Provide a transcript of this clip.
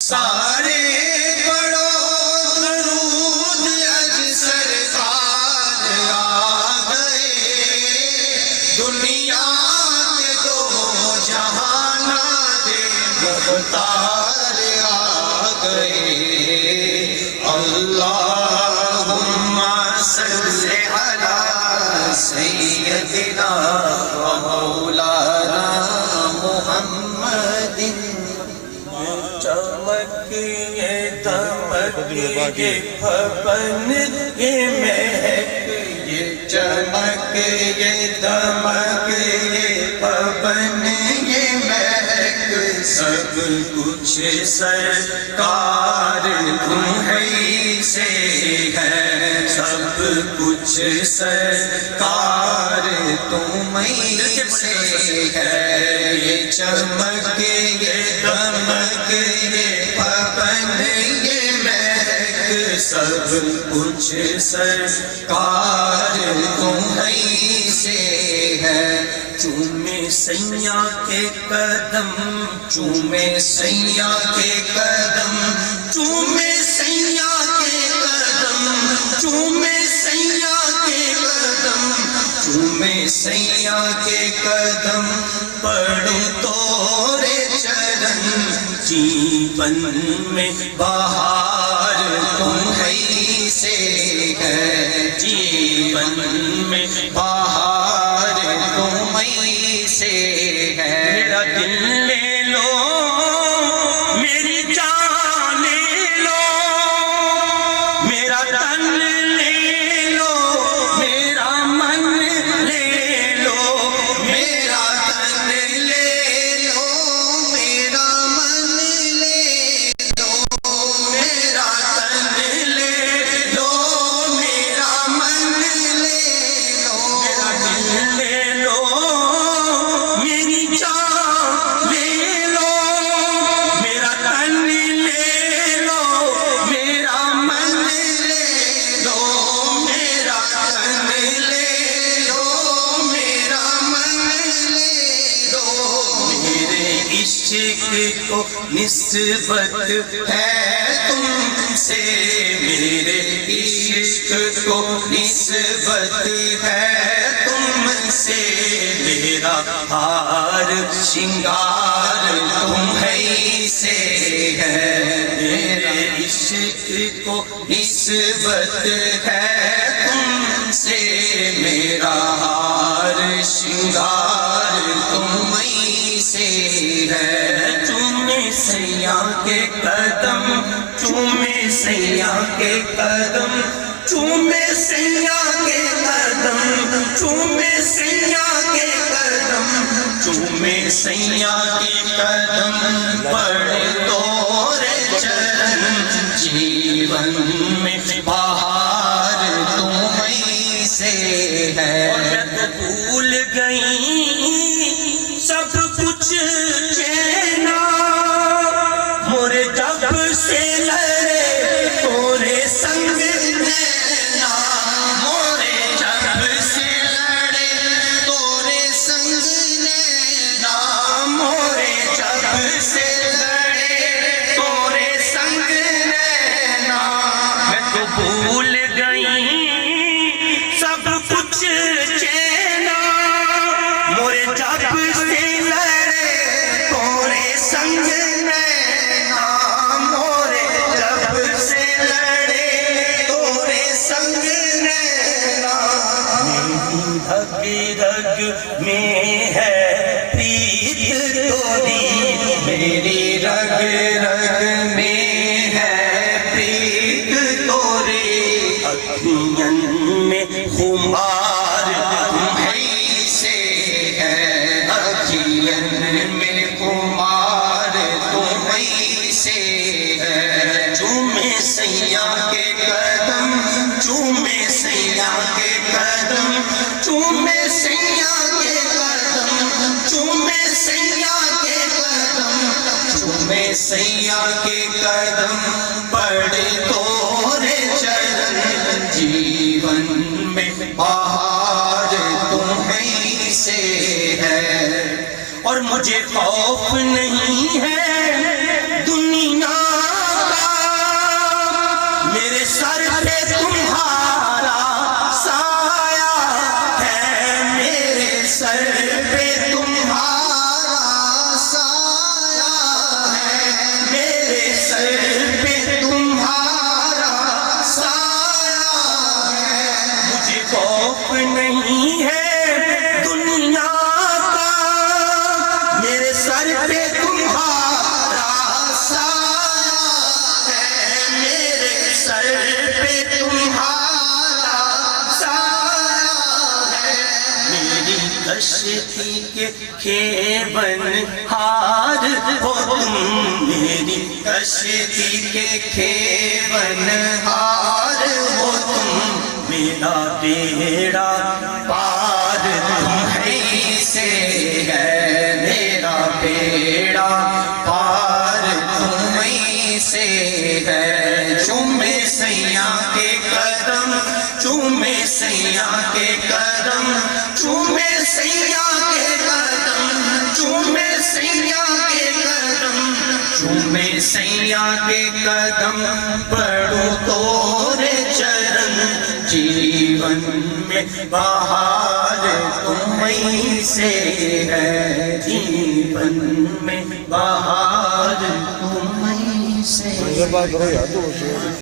سارے پڑھو درود اج سرکار آ گئے، دنیا کے دو جہانا دے مختار آ گئے۔ اللہم صل علی سیدنا و مولانا محمد۔ چمک یہ دمک یہ پھپن یہ مہک، یہ چمک یہ دمک یہ پھپن یہ مہک، سب کچھ سرکار تمہیں سے ہے، سب کچھ سرکار تمہیں سے ہے۔ یہ چمک یہ دمک یہ پھپن یہ مہک، سب کچھ سرکار تمہیں سے ہے۔ چومے سیاں کے قدم، چومے سیاں کے قدم، چومے سیاں کے قدم، چومے سیاں کے قدم، چومے سیاں کے قدم، پڑھو تورے چرن، جیون میں بہار تمہیں سے ہے، جیون میں بہار تمہیں سے ہے۔ میرا دل لے لو، میری جان لے لو، میرا تن لے لو، میرا من لے لو، میرا تن لے لو، میرا من لے لو، میرا تن لے لو، میرا من لے لو، میرا دل لے لو، میری جان لے لو، میرا تن لے لو، میرا من لے لو، میرا تن لے لو، میرا من لے لو۔ میرے عشق کو نسبت ہے تم سے، میرے عشق کو نسبت ہے تم سے، میرا ہار شنگار تمہیں سے ہے، میرے عشق کو نسبت ہے تم سے، میرا ہار شنگار تمہیں سے ہے۔ چومے سیاں کے قدم، چومے سیاں کے قدم، چومے سیاں کے قدم، چومے سیاں کے قدم، چومے سیاں کے قدم، پڑھے تورے چرن، جیون میں بہار تمہیں سے ہے۔ اور میں تو بھول گئی سب کچھ چینا، مورے جب سے لڑے تورے سنگ نینا، مورے جب سے لڑے تورے سنگ نینا، مورے جب سے لڑے تورے سنگ نینا۔ میں تو بھول گئی سب کچھ چینا، مورے جب سے لڑے تورے سنگ نینا، مورے جب سے لڑے تورے سنگ نینا۔ میری رگ رگ میں ہے پریت توری، میری رگ رگ میں ہے پریت توری، اکھیاں میں خمار تمہیں سے ہے، اکھیاں میں خمار تمہیں سے ہے۔ چومے سیاں کے قدم، چومے سیاں کے قدم، چومے سیاں کے قدم، چومے سیاں کے قدم، چومے سیاں کے قدم، پڑھے تورے چرن، جیون میں بہار تمہیں سے ہے۔ اور مجھے خوف نہیں ہے دنیا کشتی کے کھیون ہار ہو تم، میری کشتی کے کھیون ہار ہو تم، میرا بیڑا پار تمہیں سے ہے، میرا بیڑا پار تمہیں سے ہے، چومے سیاں کے قدم، چومے سیاں کے قدم، چومے سیاں کے قدم، چومے سیاں کے قدم، چومے سیاں کے قدم، پڑھوں تورے چرن، جیون میں بہار تمہیں سے ہے، جیون میں بہار تمہیں سے ہے۔